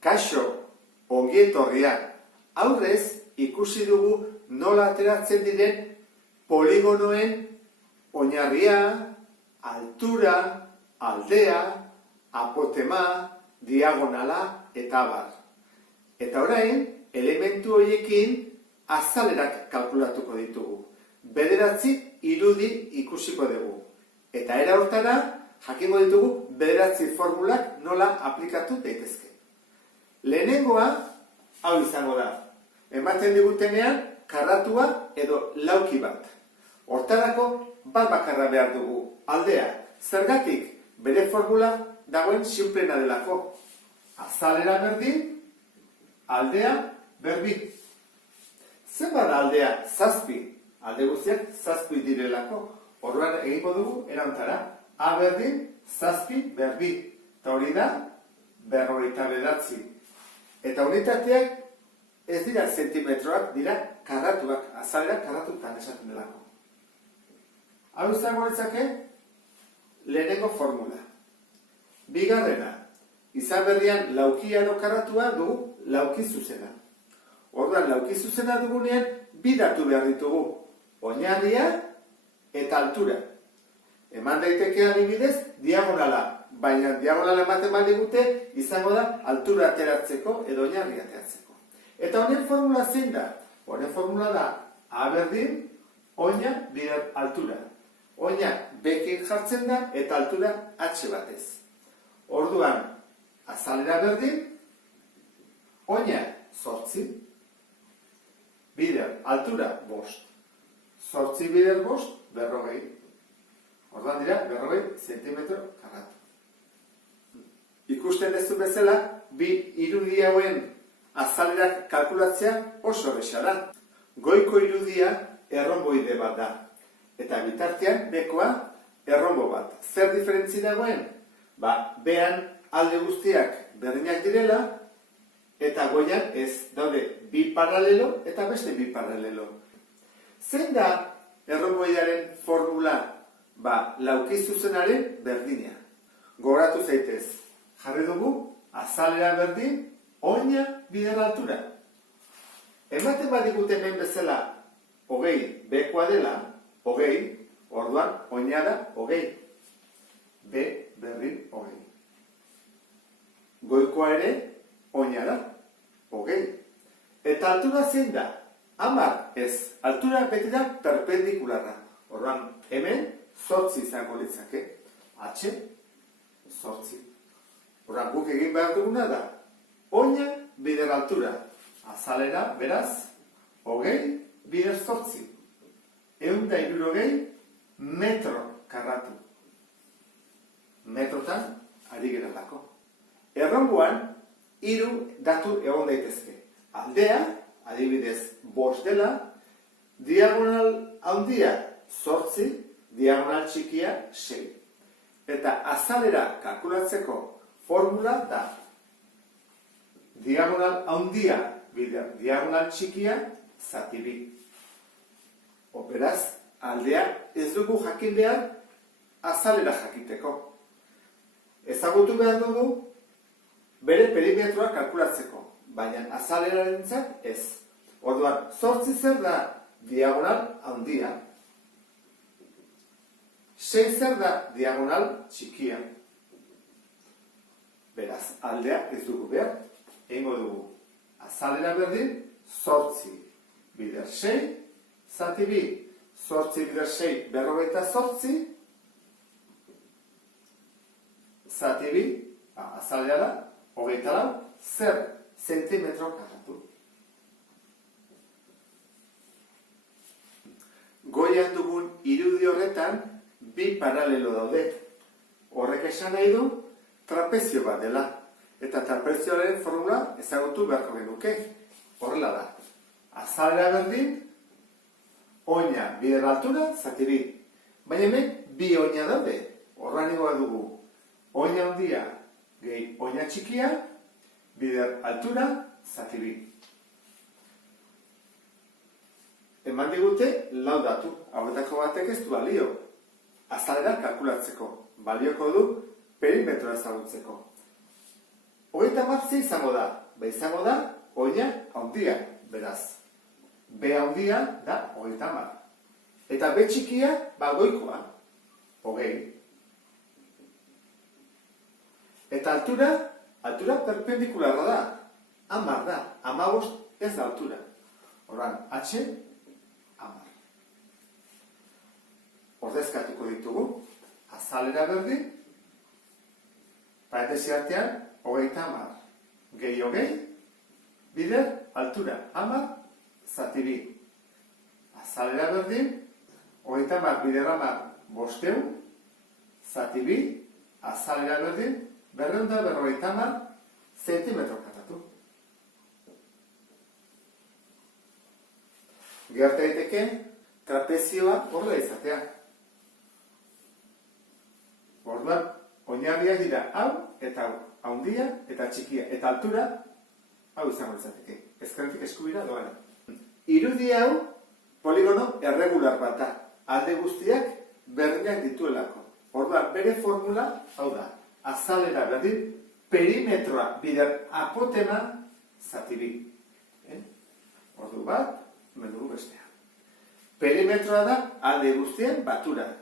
Kaixo, ongi etorria. Aurrez ikusi dugu nola ateratzen diren poligonoen oinarria, altura, aldea, apotema, diagonala eta abar. Eta orain, elementu horiekin azalerak kalkulatuko ditugu. 9 irudi ikusiko dugu. Eta era hortara, jakingo ditugu 9 formulak nola aplikatu daitezke. Lehenengoa, hau izango da. Ematen digutenean, karratua edo lauki bat. Hortarako, bat bakarra behar dugu, aldea. Zergatik, bere formula dagoen sinplena delako. Azalera berdin, aldea berbi. Zenbat aldea? 7. Alde guztiak 7 direlako. Orduan egingo dugu, erantara. A berdin, 7 berbi. Eta hori da, 59. Eta unitateak ez dira zentimetroak, dira karratuak, azalera karratutan esaten delako. Hau izango litzake, lehenengo formula. Bigarrena, izan berrian laukiaro karratua dugu lauki zuzena. Orduan, lauki zuzena dugunean, bi datu behar ditugu, oinarria eta altura. Eman daiteke adibidez, diagonala. Baina diagonala ematen badigute, izango da altura ateratzeko edo oinarri ateratzeko. Eta honen formula zein da? Honen formula da A berdin, oina bider altura. Oina bekin jartzen da eta altura H batez. Orduan, azalera berdin, oina 8, bider altura 5. 8 bider 5, 40. Orduan dira, 40 zentimetro karratu. Ikusten duzu bezala, bi irudi hauen azalerak kalkulatzea oso erraza da. Goiko irudia erronboide bat da. Eta bitartean bekoa erronbo bat. Zer diferentzi dagoen? Bean alde guztiak berdinak direla, eta goian ez daude bi paralelo eta beste bi paralelo. Zein da erronboidearen formula? Lauki zuzenaren berdina. Gogoratu zaitez. Jarri dugu, azalera berdin, oina bider altura. Ematen badigute hemen bezala, 20 bekoa dela, 20, orduan, oina da 20. B berdin 20. Goikoa ere, oina da 20. Eta altura zein da? 10 ez. Altura beti da perpendikularra. Orduan, hemen, 8 izango litzake. H, 8. Horran guk egin behar duguna da, oina bider altura, azalera, beraz, 20 bider 8. 160 metro karratu. Metrotan ari geralako. Errongoan, 3 datu egon daitezke. Aldea, adibidez, 5 dela, diagonal handia 8, diagonal txikia 6. Eta azalera kalkulatzeko formula da diagonal handia bider diagonal txikia zati bi. Beraz, aldea ez dugu jakin behar azalera jakiteko. Ezagutu behar dugu bere perimetroa kalkulatzeko, baina azalerarentzat ez. Orduan, 8 zer da diagonal handia, 6 zer da diagonal txikia. Beraz, aldea ez dugu behar, egingo dugu azalera berdin, 8 bider 6, zati bi, 8 bider 6, 48, zati bi, azalera da, 24, zer zentimetro karratu. Goian dugun irudi horretan, bi paralelo daude. Horrek esan nahi du, trapezio bat dela. Eta trapezioaren formula ezagutu beharko genuke. Horrela da. Azalera berdin, oina bider altura, zati bi. Baina hemen, bi oina daude. Horran egoa dugu. Oina handia, gehi oina txikia, bider altura, zati bi. Eman digute, lau datu. Hauetako batek ez du balio. Azalera kalkulatzeko. Balioko du perimetroa ezagutzeko. 30 ze izango da? Izango da, oina handia, beraz. B handia da 30. Eta B txikia, goikoa, 20. Eta altura perpendikularra da, 10 da, 15 ez da altura. Orduan, H, 10. Ordezkatuko ditugu, azalera berdin, parentesi artean, 30. Gehi 20, bider, altura, 10, zati 2. Azalera berdin, 30 bider 10, 500, zati 2, azalera berdin, 250 zentimetro karratu. Gerta daiteke trapezioa horrela izatea. Orduan, oinarriak dira hau eta hau, handia eta txikia, eta altura hau izango izateke. Ezkerretik eskubira doana. Irudi hau poligono erregular bat da. Alde guztiak berdinak dituelako. Orduan, bere formula hau da. Azalera berdin, perimetroa bider apotema zati 2. Ordu bat, mendu bestea. Perimetroa da alde guztien batura.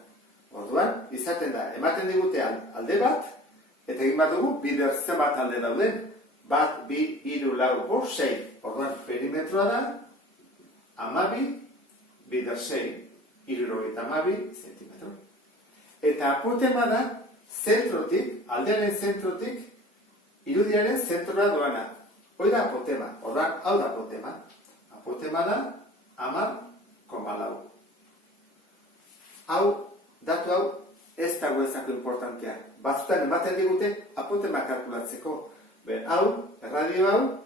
Orduan, izaten da, ematen digutean alde bat, eta egin bat dugu, bider zenbat alde dauden, 1, 2, 3, 4, 5, 6. Orduan, perimetroa da, 12, bider 6, 72 zentimetro. Eta apotema da, zentrotik, aldearen zentrotik, irudiaren zentrora doana. Hoi da apotema, orduan, hau da apotema. Apotema da, 10,4. Hau, datu hau, ez dago ezako importantea. Batzutan ematen digute apotema kalkulatzeko. Hau, erradio hau,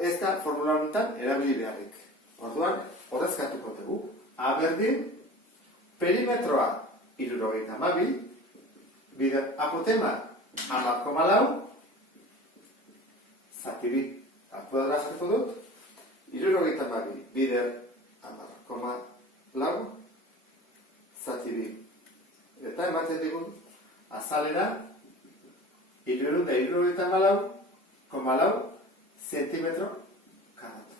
ez da formula honetan erabili beharrik. Orduan, ordezkatuko dugu. A berdin, perimetroa 72, bider apotema 10,4, zati 2, altuadra jarriko dut, 72, bider 10,4, zati 2. Eta ematen digun, azalera, 74,4 zentimetro karratu.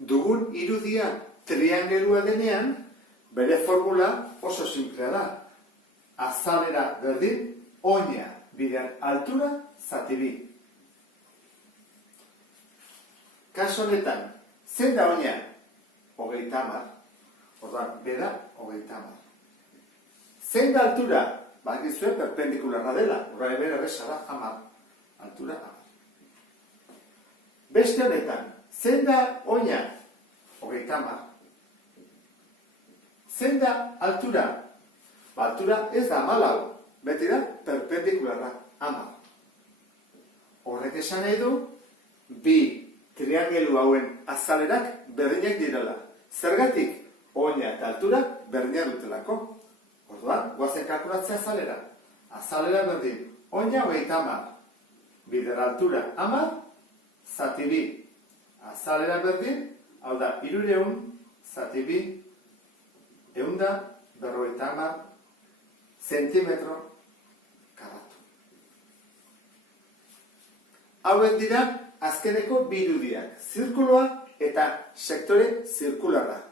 Dugun irudia triangelua denean, bere formula oso simplea da. Azalera berdin, oina bider altura zati 2. Kaso honetan, zein da oina? 30. Orduan, beda, 30. Zein da altura? Bakizue perpendikularra dela. Horra ebera erresa da, 10. Altura, 10. Beste honetan, zein da oina? 30. Zein da altura? Altura ez da 14. Beti da, perpendikularra, 10. Horrek esan nahi du, bi triangelu hauen azalerak berdinak direla. Zergatik? Oina eta altura berdinak dutelako. Orduan, guazen kalkulatzea azalera. Azalera berdin, oina 30. Bider altura 10, zati 2. Azalera berdin, hau da, 300, zati 2, 150 zentimetro karratu. Hauek dira azkeneko bi irudiak, zirkuloa eta sektore zirkularra.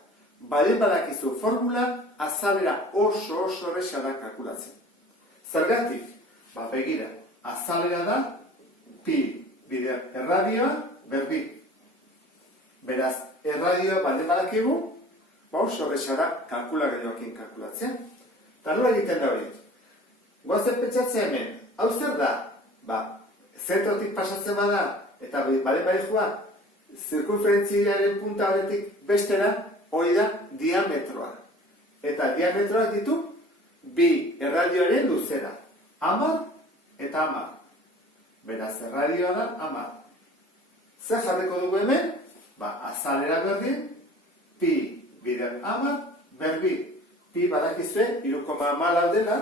Baldin badakizu formula, azalera oso erresa da kalkulatzen. Zergatik? Begira, azalera da pi bider erradioa berbi. Beraz, erradioa baldin badakigu, oso erresa da kalkulagailuekin kalkulatzen. Eta nola egiten da hori? Goazen pentsatzea hemen, hau zer da? Zentrotik pasatzen bada, eta baldin badikua, zirkunferentziaren punta horretik bestera, hori da diametroa. Eta diametroak ditu bi erradioaren luzera. 10 eta 10. Beraz, erradioa da 10. Zer jarriko dugu hemen? Azalera berdin, pi bider 10 berbi. Pi badakizue 3,14 dela,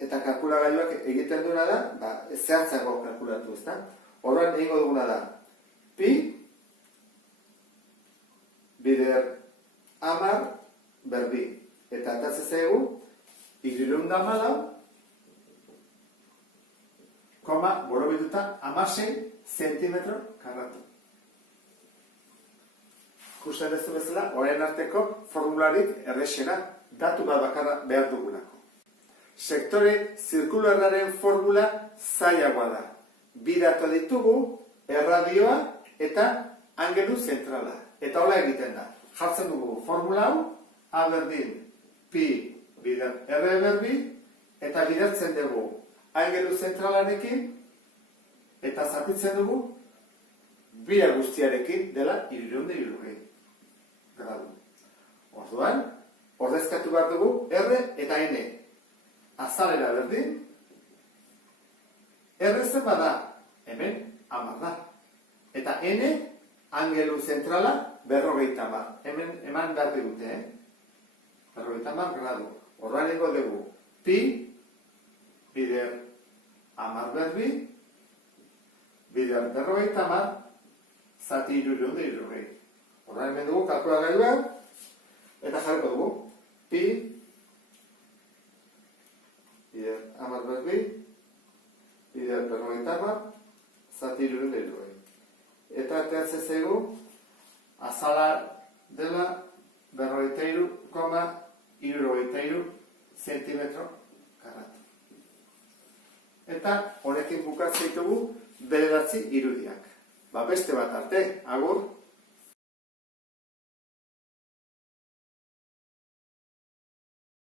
eta kalkulagailuak egiten duena da, zehatzago kalkulatu ezta. Horren egingo duguna da, pi bider 10 berbi. Eta atatzen zaigu, 314 koma, borobilduta, 16 zentimetro karratu. Ikusten duzu bezala, orain arteko formularik errexena, datu bat bakarra behar dugulako. Sektore zirkularraren formula zailagoa da. Bi datu ditugu, erradioa eta angelu zentrala. Eta hola egiten da. Jartzen dugu formula hau, A berdin pi bider R berbi, eta bidertzen dugu angelu zentralarekin, eta zatitzen dugu bira guztiarekin dela 360 gradu. Orduan, ordezkatu behar dugu R eta N. Azalera berdin, R zen bada, hemen 10 da. Eta N, angelu zentrala, 50. Hemen eman behar digute, 50 gradu. Orduan ingo dugu, pi, bider 10 berbi, bider 50, zati 360. Orduan hemen dugu kalkulagailua, eta jarriko dugu, pi, bider 10 berbi, bider 50, zati 360. Eta ateatzen zaigu, azala dela 43,63 zentimetro karratu. Eta honekin bukatzen ditugu 9 irudiak. Beste bat arte, agur!